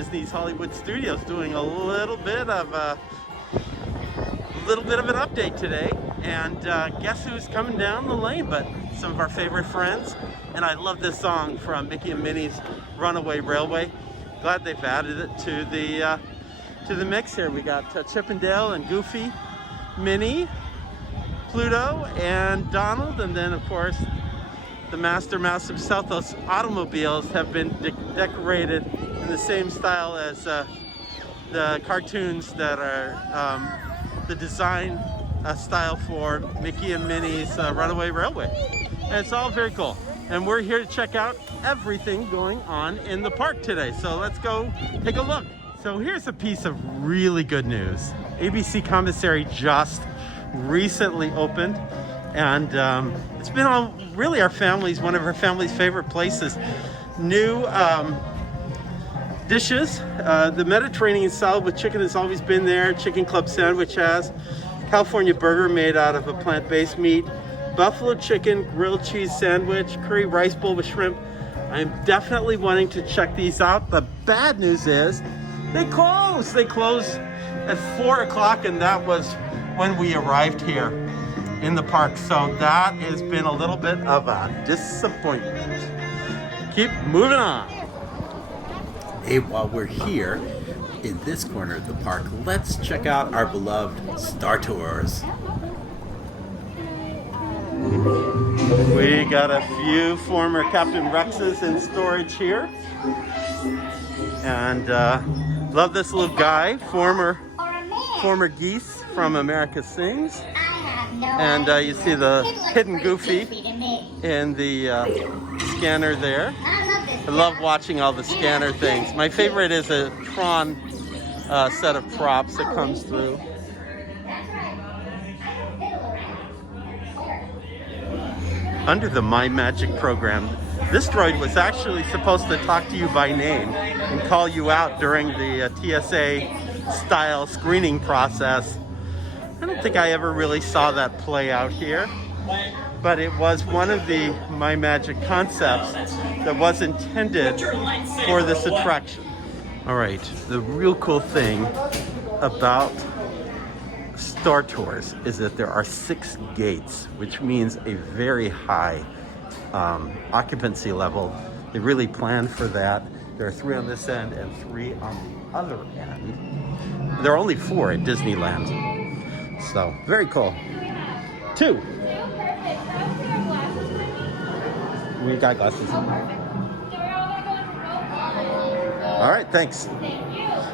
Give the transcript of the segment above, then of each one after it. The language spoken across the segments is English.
Disney's Hollywood Studios, doing a little bit of an update today. And guess who's coming down the lane but some of our favorite friends. And I love this song from Mickey and Minnie's Runaway Railway. Glad they've added it to the mix here. We got Chip and Dale and Goofy, Minnie, Pluto, and Donald, and then of course the Master Mouse himself. Those automobiles have been decorated in the same style as the cartoons that are the design style for Mickey and Minnie's Runaway Railway. And it's all very cool. And we're here to check out everything going on in the park today. So let's go take a look. So here's a piece of really good news. ABC Commissary just recently opened, and it's been one of our family's favorite places. New dishes. The Mediterranean salad with chicken has always been there. Chicken club sandwich has. California burger made out of a plant-based meat. Buffalo chicken grilled cheese sandwich. Curry rice bowl with shrimp. I'm definitely wanting to check these out. The bad news is they close. They close at 4 o'clock, and that was when we arrived here in the park. So that has been a little bit of a disappointment. Keep moving on. Hey, while we're here in this corner of the park, let's check out our beloved Star Tours. We got a few former Captain Rexes in storage here. And love this little guy, former geese from America Sings. And you see the hidden Goofy in the scanner there. I love watching all the scanner things. My favorite is a Tron set of props that comes through. Under the My Magic program, this droid was actually supposed to talk to you by name and call you out during the TSA style screening process. I don't think I ever really saw that play out here, but it was one of the My Magic concepts that was intended for this attraction. All right, the real cool thing about Star Tours is that there are 6 gates, which means a very high occupancy level. They really planned for that. There are 3 on this end and 3 on the other end. There are only 4 at Disneyland. So, very cool. 2. We got glasses. All right, thanks.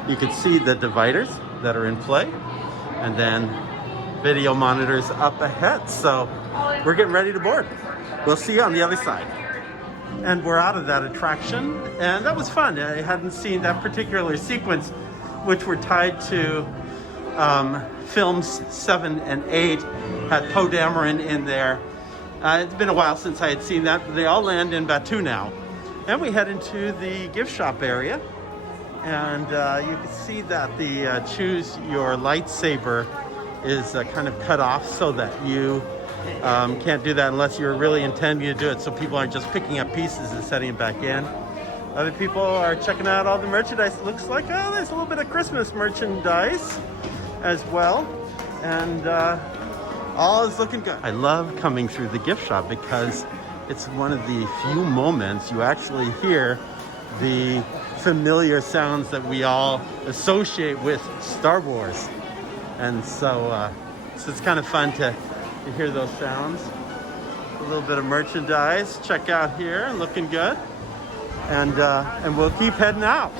You can see the dividers that are in play, and then video monitors up ahead. So we're getting ready to board. We'll see you on the other side. And we're out of that attraction, and that was fun. I hadn't seen that particular sequence, which were tied to films 7 and 8, had Poe Dameron in there. It's been a while since I had seen that. They all land in Batuu now. And we head into the gift shop area. And you can see that the choose your lightsaber is kind of cut off so that you can't do that unless you're really intending to do it. So people aren't just picking up pieces and setting it back in. Other people are checking out all the merchandise. It looks like there's a little bit of Christmas merchandise as well. And all is looking good. I love coming through the gift shop because it's one of the few moments you actually hear the familiar sounds that we all associate with Star Wars. And so it's kind of fun to hear those sounds. A little bit of merchandise. Check out here, looking good. And we'll keep heading out.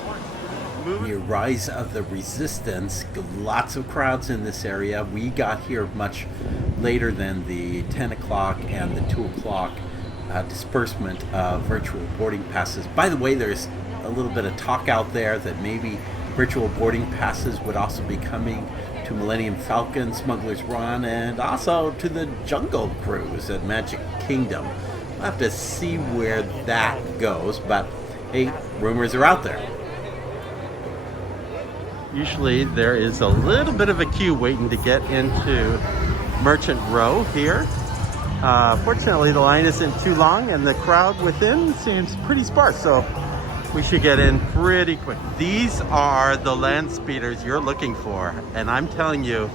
The rise of the Resistance, lots of crowds in this area. We got here much later than the 10 o'clock and the 2 o'clock disbursement of virtual boarding passes. By the way, there's a little bit of talk out there that maybe virtual boarding passes would also be coming to Millennium Falcon, Smuggler's Run, and also to the Jungle Cruise at Magic Kingdom. We'll have to see where that goes, but hey, rumors are out there. Usually there is a little bit of a queue waiting to get into Merchant Row here. Fortunately, the line isn't too long and the crowd within seems pretty sparse, so we should get in pretty quick. These are the land speeders you're looking for, and I'm telling you,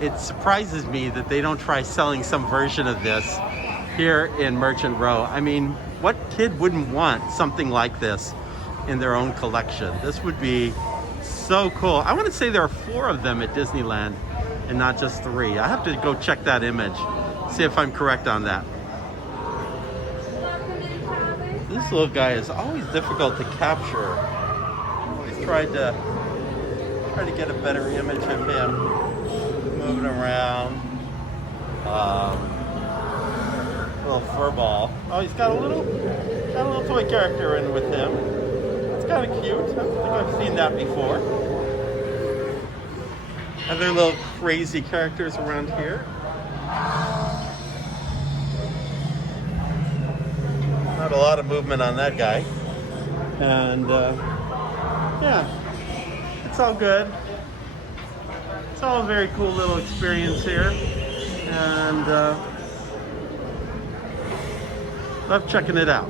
it surprises me that they don't try selling some version of this here in Merchant Row. I mean, what kid wouldn't want something like this in their own collection? This would be so cool. I want to say there are 4 of them at Disneyland and not just 3. I have to go check that image, see if I'm correct on that. This little guy is always difficult to capture. I always tried to get a better image of him moving around. Little fur ball. Oh, he's got a little toy character in with him. It's kind of cute. I don't think I've seen that before. Other little crazy characters around here. Not a lot of movement on that guy. And yeah, it's all good. It's all a very cool little experience here. And love checking it out.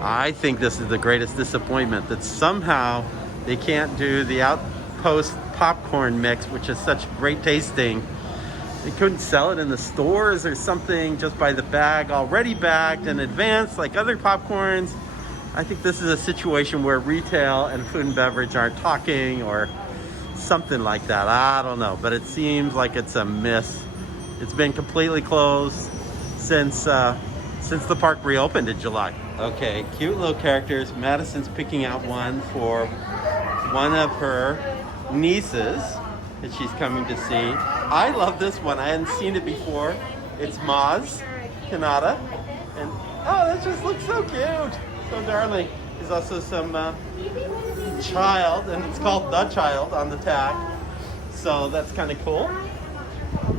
I think this is the greatest disappointment, that somehow they can't do the Outpost popcorn mix, which is such great tasting. They couldn't sell it in the stores or something, just by the bag, already bagged in advance like other popcorns. I think this is a situation where retail and food and beverage aren't talking, or something like that. I don't know, but it seems like it's a miss. It's been completely closed since the park reopened in July. Okay, cute little characters. Madison's picking out one for one of her nieces that she's coming to see. I love this one. I hadn't seen it before. It's Maz Kanata. And oh, that just looks so cute. So darling. There's also some child, and it's called The Child on the tag. So that's kind of cool.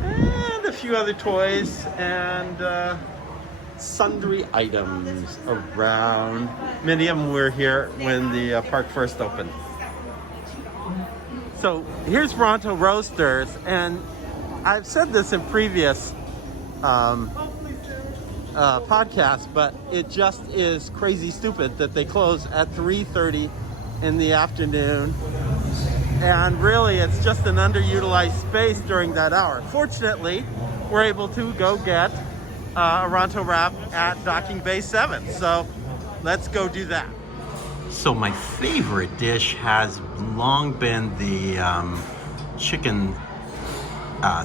And a few other toys and sundry items around. Many of them were here when the park first opened. So here's Bronto Roasters, and I've said this in previous podcasts, but it just is crazy stupid that they close at 3:30 in the afternoon. And really, it's just an underutilized space during that hour. Fortunately, we're able to go get a Ronto wrap at Docking Bay 7. So let's go do that. So my favorite dish has long been the chicken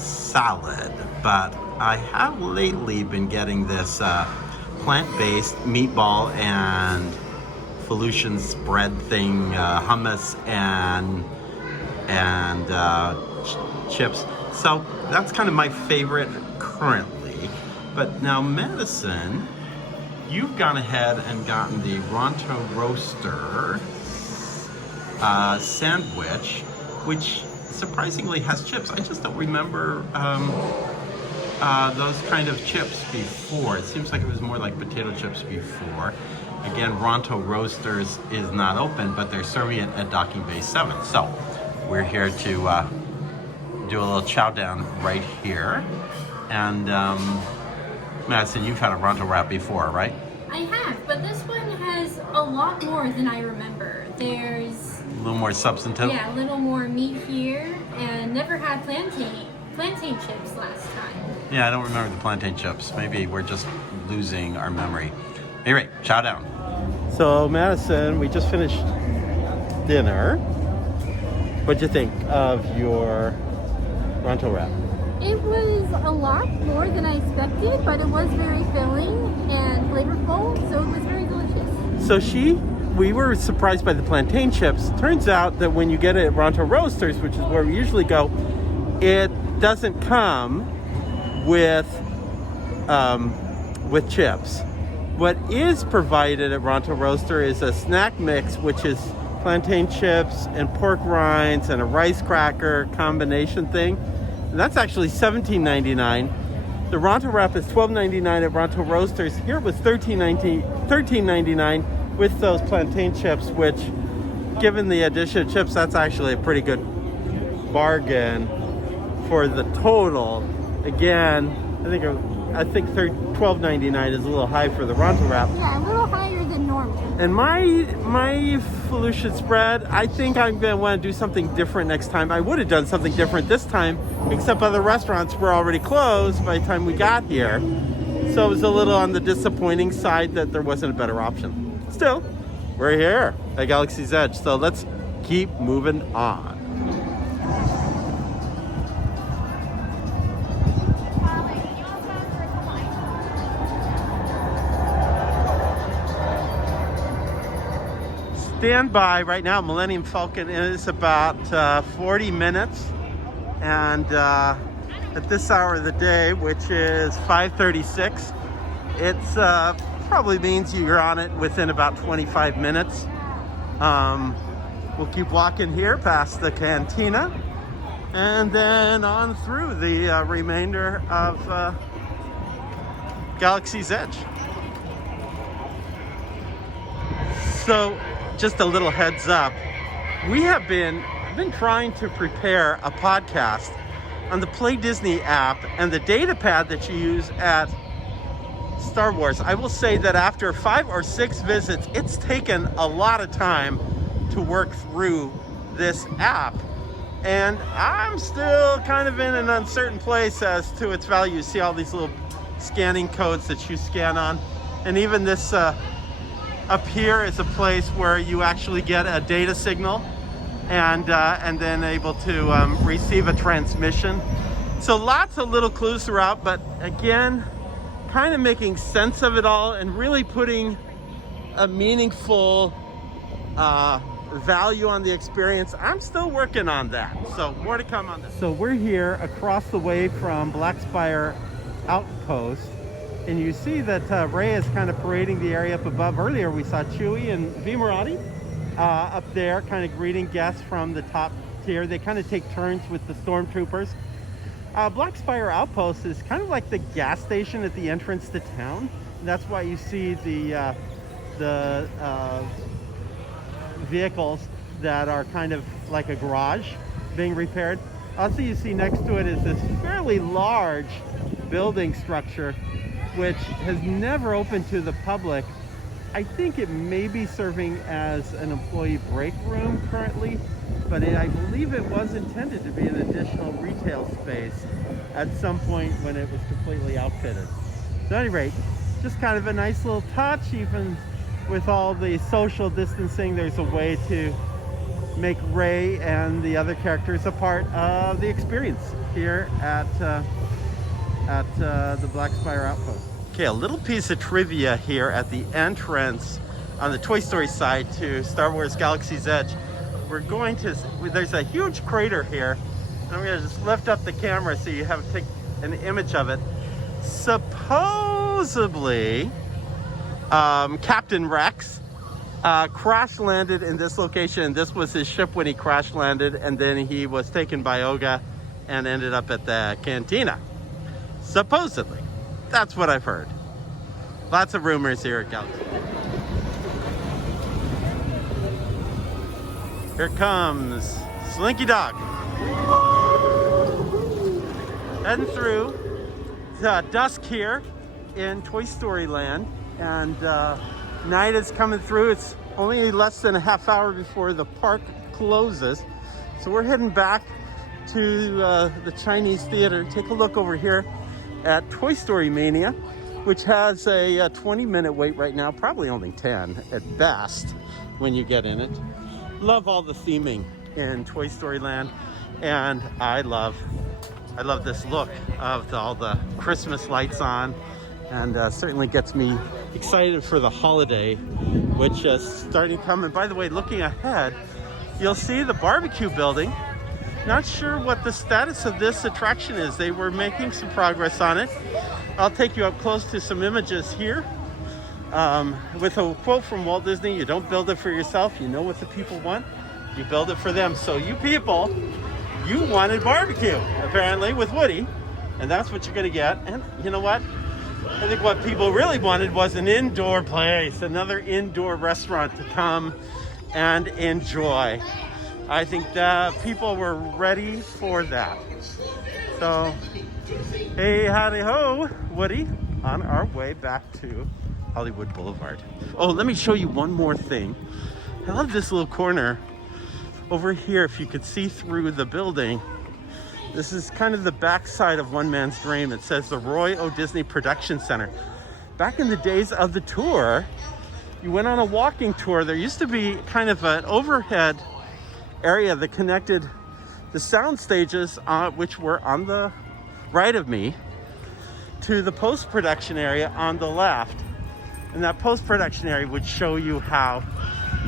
salad, but I have lately been getting this plant-based meatball and Felucian spread thing, hummus and chips. So that's kind of my favorite currently. But now, Madison, you've gone ahead and gotten the Bronto Roaster sandwich, which surprisingly has chips. I just don't remember those kind of chips before. It seems like it was more like potato chips before. Again, Bronto Roasters is not open, but they're serving it at Docking Bay 7. So we're here to do a little chow down right here. And Madison, you've had a Bronto wrap before, right? I have, but this one has a lot more than I remember. There's a little more substantive. Yeah, a little more meat here, and never had plantain chips last time. Yeah, I don't remember the plantain chips. Maybe we're just losing our memory. Anyway, chow down. So Madison, we just finished dinner. What'd you think of your Bronto wrap? It was a lot more than I expected, but it was very filling and flavorful, so it was very delicious. So we were surprised by the plantain chips. Turns out that when you get it at Bronto Roasters, which is where we usually go, it doesn't come with chips. What is provided at Bronto Roaster is a snack mix, which is plantain chips and pork rinds and a rice cracker combination thing. And that's actually $17.99. The Bronto wrap is $12.99 at Bronto Roasters. Here it was $13.99 with those plantain chips, which, given the addition of chips, that's actually a pretty good bargain for the total. Again, I think $12.99 is a little high for the Bronto wrap. Yeah, a little higher than normal. And my Felucian spread, I think I'm gonna want to do something different next time. I would have done something different this time, except other restaurants were already closed by the time we got here. So it was a little on the disappointing side that there wasn't a better option. Still, we're here at Galaxy's Edge, so let's keep moving on. Stand by right now. Millennium Falcon is about 40 minutes, and at this hour of the day, which is 5:36, it's probably means you're on it within about 25 minutes. We'll keep walking here past the cantina and then on through the remainder of Galaxy's Edge. So just a little heads up, I've been trying to prepare a podcast on the Play Disney app and the data pad that you use at Star Wars. I will say that after 5 or 6 visits, it's taken a lot of time to work through this app. And I'm still kind of in an uncertain place as to its value. You see all these little scanning codes that you scan on. And even this up here is a place where you actually get a data signal and then able to receive a transmission. So lots of little clues throughout, but again, kind of making sense of it all and really putting a meaningful value on the experience. I'm still working on that, so more to come on that. So we're here across the way from Black Spire Outpost, and you see that Ray is kind of parading the area up above. Earlier we saw Chewie and Vimarati up there kind of greeting guests from the top tier. They kind of take turns with the stormtroopers. Black Spire Outpost is kind of like the gas station at the entrance to town. And that's why you see the vehicles that are kind of like a garage being repaired. Also, you see next to it is this fairly large building structure which has never opened to the public. I think it may be serving as an employee break room currently, but I believe it was intended to be an additional retail space at some point when it was completely outfitted. So at any rate, just kind of a nice little touch. Even with all the social distancing, there's a way to make Ray and the other characters a part of the experience here at the Black Spire Outpost. Okay, a little piece of trivia here at the entrance on the Toy Story side to Star Wars Galaxy's Edge. There's a huge crater here. I'm gonna just lift up the camera so you have to take an image of it. Supposedly, Captain Rex crash landed in this location. This was his ship when he crash landed, and then he was taken by Oga and ended up at the cantina. Supposedly. That's what I've heard. Lots of rumors here at Galaxy. Here comes Slinky Dog. Heading through dusk here in Toy Story Land, and night is coming through. It's only less than a half hour before the park closes. So we're heading back to the Chinese Theater. Take a look over here at Toy Story Mania, which has a 20-minute wait right now, probably only 10 at best when you get in it. Love all the theming in Toy Story Land, and I love this look of all the Christmas lights on, and certainly gets me excited for the holiday, which is starting to come. And by the way, looking ahead, you'll see the barbecue building. Not sure what the status of this attraction is. They were making some progress on it. I'll take you up close to some images here with a quote from Walt Disney: "You don't build it for yourself, you know what the people want, you build it for them." So you people, you wanted barbecue, apparently, with Woody, and that's what you're gonna get. And you know what? I think what people really wanted was an indoor place, another indoor restaurant to come and enjoy. I think that people were ready for that. So, hey, howdy ho, Woody, on our way back to Hollywood Boulevard. Oh, let me show you one more thing. I love this little corner over here. If you could see through the building, this is kind of the backside of One Man's Dream. It says the Roy O. Disney Production Center. Back in the days of the tour, you went on a walking tour. There used to be kind of an overhead area that connected the sound stages, which were on the right of me, to the post-production area on the left. And that post-production area would show you how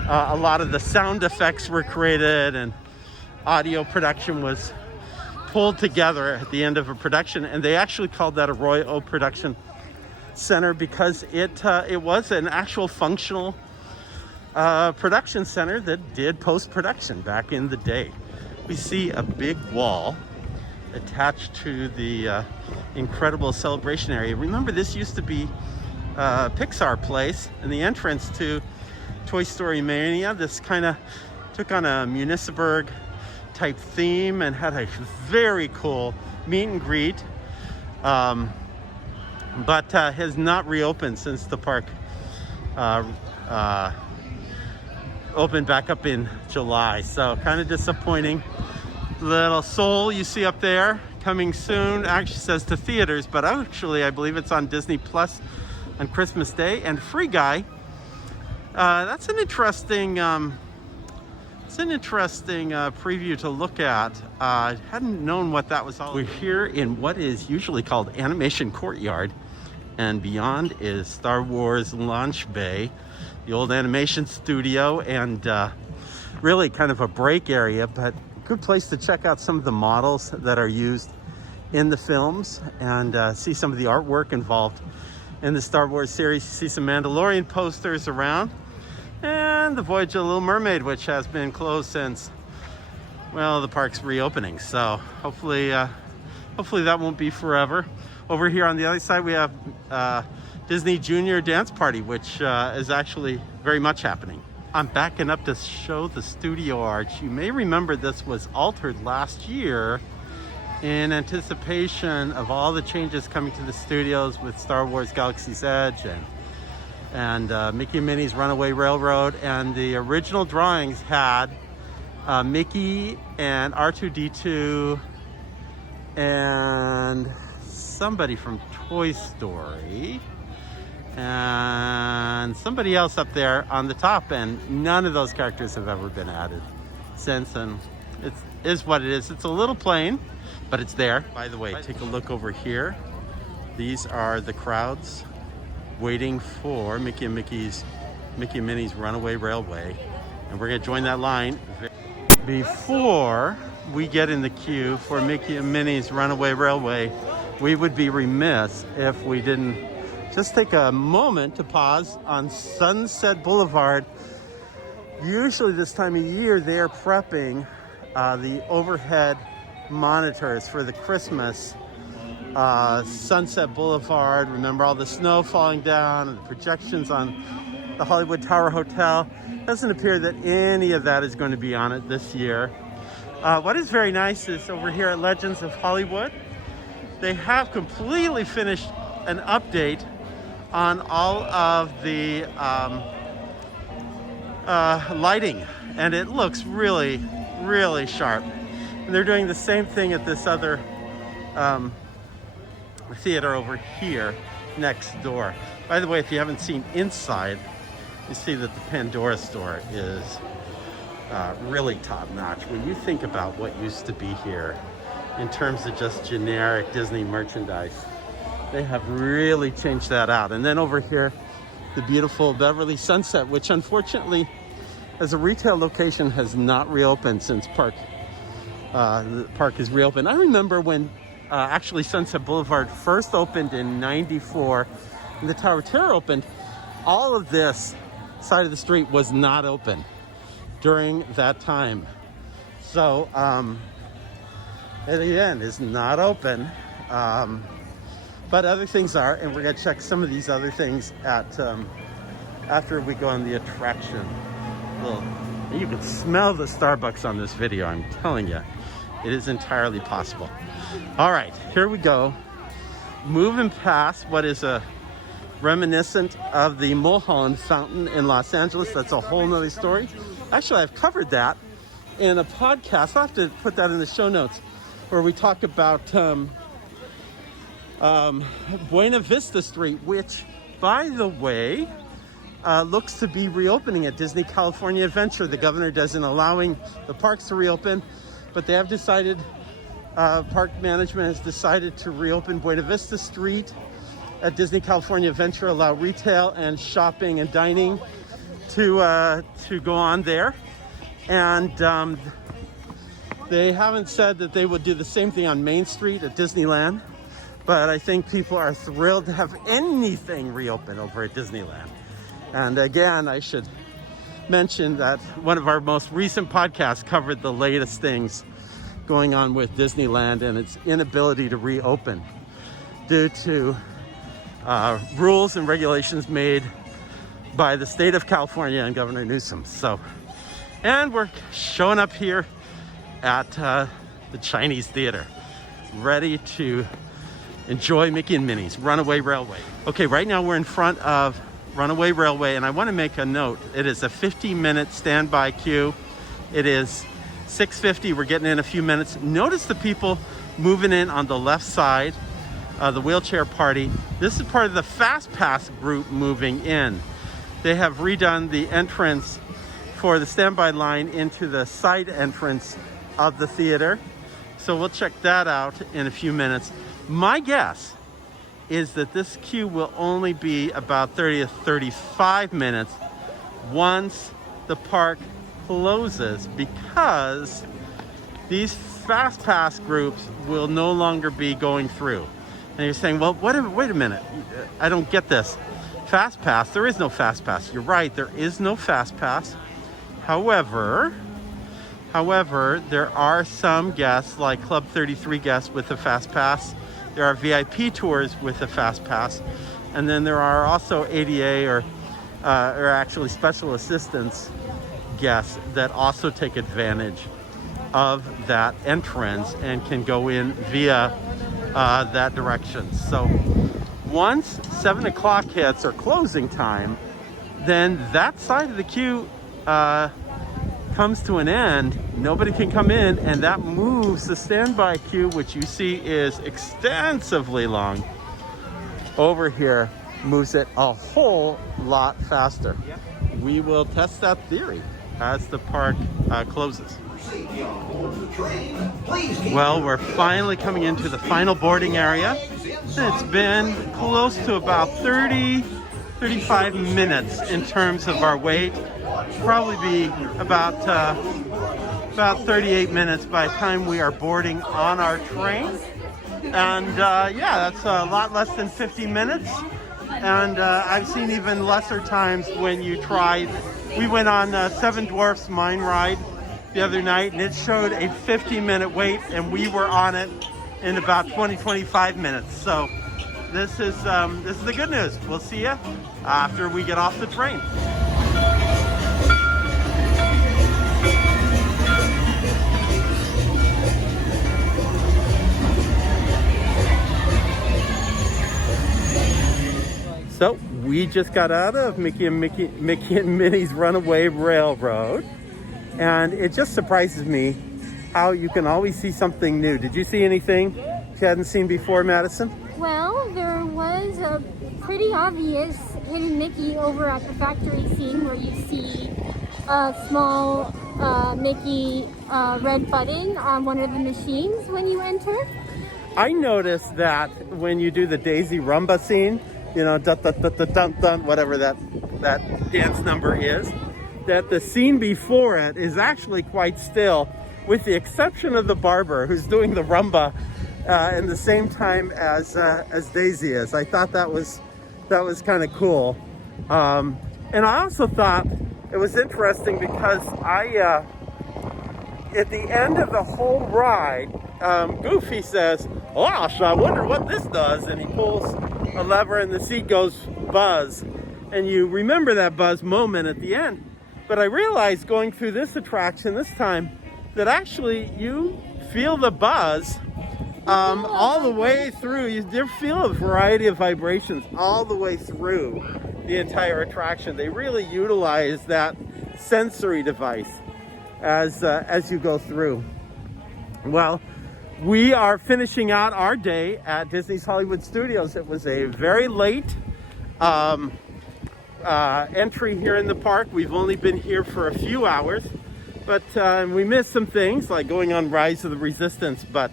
a lot of the sound effects were created and audio production was pulled together at the end of a production. And they actually called that a Roy O. Production Center because it was an actual functional production center that did post-production back in the day. We see a big wall attached to the incredible celebration area. Remember, this used to be Pixar place, and the entrance to Toy Story Mania. This kind of took on a Municipal type theme and had a very cool meet and greet, but has not reopened since the park opened back up in July. So kind of disappointing. Little Soul you see up there, coming soon. Actually says to theaters, but actually I believe it's on Disney Plus on Christmas Day. And Free Guy, that's an interesting preview to look at. I hadn't known what that was all. We're here in what is usually called Animation Courtyard, and beyond is Star Wars Launch Bay, the old animation studio, and really kind of a break area, but good place to check out some of the models that are used in the films and see some of the artwork involved in the Star Wars series. See some Mandalorian posters around, and the Voyage of the Little Mermaid, which has been closed since, well, the park's reopening. So hopefully that won't be forever. Over here on the other side, we have Disney Junior Dance Party, which is actually very much happening. I'm backing up to show the studio arch. You may remember this was altered last year in anticipation of all the changes coming to the studios with Star Wars Galaxy's Edge and Mickey and Minnie's Runaway Railroad. And the original drawings had Mickey and R2-D2 and somebody from Toy Story and somebody else up there on the top, and none of those characters have ever been added since, and it is what it is. It's a little plain, but it's there. By the way, take a look over here. These are the crowds waiting for Mickey and Minnie's Runaway Railway, and we're gonna join that line. Before we get in the queue for Mickey and Minnie's Runaway Railway, we would be remiss if we didn't just take a moment to pause on Sunset Boulevard. Usually this time of year, they're prepping the overhead monitors for the Christmas Sunset Boulevard. Remember all the snow falling down and the projections on the Hollywood Tower Hotel. Doesn't appear that any of that is going to be on it this year. What is very nice is over here at Legends of Hollywood, they have completely finished an update on all of the lighting, and it looks really, really sharp. And they're doing the same thing at this other theater over here next door. By the way, if you haven't seen inside, you see that the Pandora store is really top-notch. When you think about what used to be here in terms of just generic Disney merchandise, they have really changed that out. And then over here, the beautiful Beverly Sunset, which unfortunately, as a retail location, has not reopened since the park is reopened. I remember when actually Sunset Boulevard first opened in '94, and the Tower of Terror opened, all of this side of the street was not open during that time. So, at the end, is not open. But other things are, and we're gonna check some of these other things at after we go on the attraction. You can smell the Starbucks on this video, I'm telling you. It is entirely possible. All right, here we go. Moving past what is a reminiscent of the Mulholland Fountain in Los Angeles. That's a whole nother story. Actually, I've covered that in a podcast. I'll have to put that in the show notes, where we talk about Buena Vista Street, which, by the way, looks to be reopening at Disney California Adventure. The governor doesn't allowing the parks to reopen, but they have decided, park management has decided to reopen Buena Vista Street at Disney California Adventure, allow retail and shopping and dining to go on there. And they haven't said that they would do the same thing on Main Street at Disneyland, but I think people are thrilled to have anything reopen over at Disneyland. And again, I should mention that one of our most recent podcasts covered the latest things going on with Disneyland and its inability to reopen due to rules and regulations made by the state of California and Governor Newsom. So, and we're showing up here at the Chinese Theater, ready to enjoy Mickey and Minnie's Runaway Railway. Okay, right now we're in front of Runaway Railway, and I want to make a note. It is a 50-minute standby queue. It is 6:50. We're getting in a few minutes. Notice the people moving in on the left side, the wheelchair party. This is part of the Fast Pass group moving in. They have redone the entrance for the standby line into the side entrance of the theater. So we'll check that out in a few minutes. My guess is that this queue will only be about 30 to 35 minutes once the park closes, because these Fast Pass groups will no longer be going through. And you're saying, well, wait a minute, I don't get this. Fast Pass, there is no Fast Pass. You're right, there is no Fast Pass. However, there are some guests, like Club 33 guests with a Fast Pass. There are VIP tours with a Fast Pass. And then there are also ADA or actually special assistance guests that also take advantage of that entrance and can go in via that direction. So once 7 o'clock hits or closing time, then that side of the queue comes to an end. Nobody can come in, and that moves the standby queue, which you see is extensively long, over here, moves it a whole lot faster. We will test that theory as the park closes. Well, we're finally coming into the final boarding area. It's been close to about 35 minutes in terms of our wait. Probably be about 38 minutes by the time we are boarding on our train. And yeah, that's a lot less than 50 minutes. And I've seen even lesser times when you tried. We went on Seven Dwarfs Mine Ride the other night, and it showed a 50-minute wait, and we were on it in about 20-25 minutes. So this is the good news. We'll see you after we get off the train. So we just got out of Mickey and Minnie's Runaway Railroad, and it just surprises me how you can always see something new. Did you see anything you hadn't seen before, Madison? Well, there was a pretty obvious hidden Mickey over at the factory scene, where you see a small Mickey red button on one of the machines when you enter. I noticed that when you do the Daisy Rumba scene, you know, dun, dun, dun, dun, dun, dun, whatever that dance number is, that the scene before it is actually quite still, with the exception of the barber who's doing the rumba in the same time as Daisy is. I thought that was kind of cool, and I also thought it was interesting because at the end of the whole ride, Goofy says, "Gosh, I wonder what this does," and he pulls a lever and the seat goes buzz, and you remember that buzz moment at the end. But I realized going through this attraction this time that actually you feel the buzz all the way through. You feel a variety of vibrations all the way through the entire attraction. They really utilize that sensory device as you go through. Well, we are finishing out our day at Disney's Hollywood Studios. It was a very late entry here in the park. We've only been here for a few hours, but we missed some things like going on Rise of the Resistance, but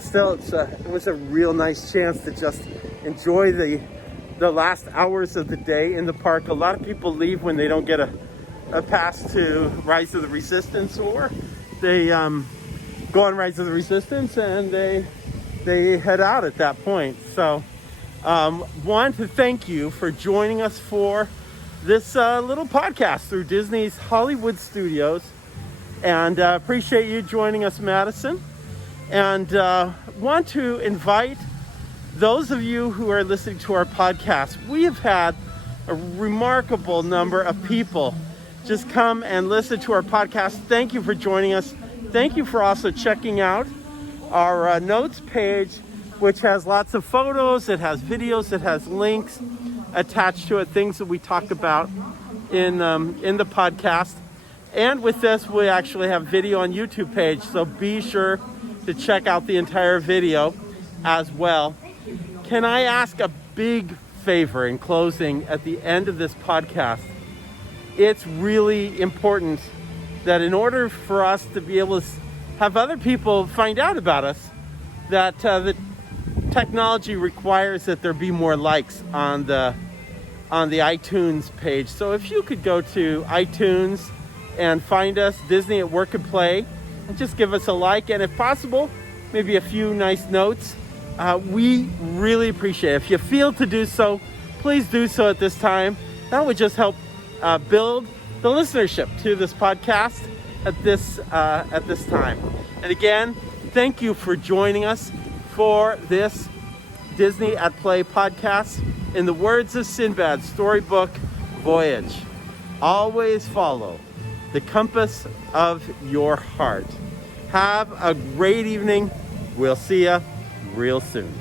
still it was a real nice chance to just enjoy the last hours of the day in the park. A lot of people leave when they don't get a pass to Rise of the Resistance, or they go on Rise of the Resistance and they head out at that point. So want to thank you for joining us for this little podcast through Disney's Hollywood Studios, and appreciate you joining us, Madison. And want to invite those of you who are listening to our podcast. We have had a remarkable number of people just come and listen to our podcast. Thank you for joining us. Thank you for also checking out our notes page, which has lots of photos, it has videos, it has links attached to it, things that we talked about in the podcast. And with this, we actually have video on YouTube page, so be sure to check out the entire video as well. Can I ask a big favor in closing at the end of this podcast? It's really important that in order for us to be able to have other people find out about us, that the technology requires that there be more likes on the iTunes page. So if you could go to iTunes and find us, Disney at Work and Play, and just give us a like, and if possible, maybe a few nice notes. We really appreciate it. If you feel to do so, please do so at this time. That would just help build the listenership to this podcast at this time. And again, thank you for joining us for this Disney at Play podcast. In the words of Sinbad's storybook voyage, always follow the compass of your heart. Have a great evening. We'll see you real soon.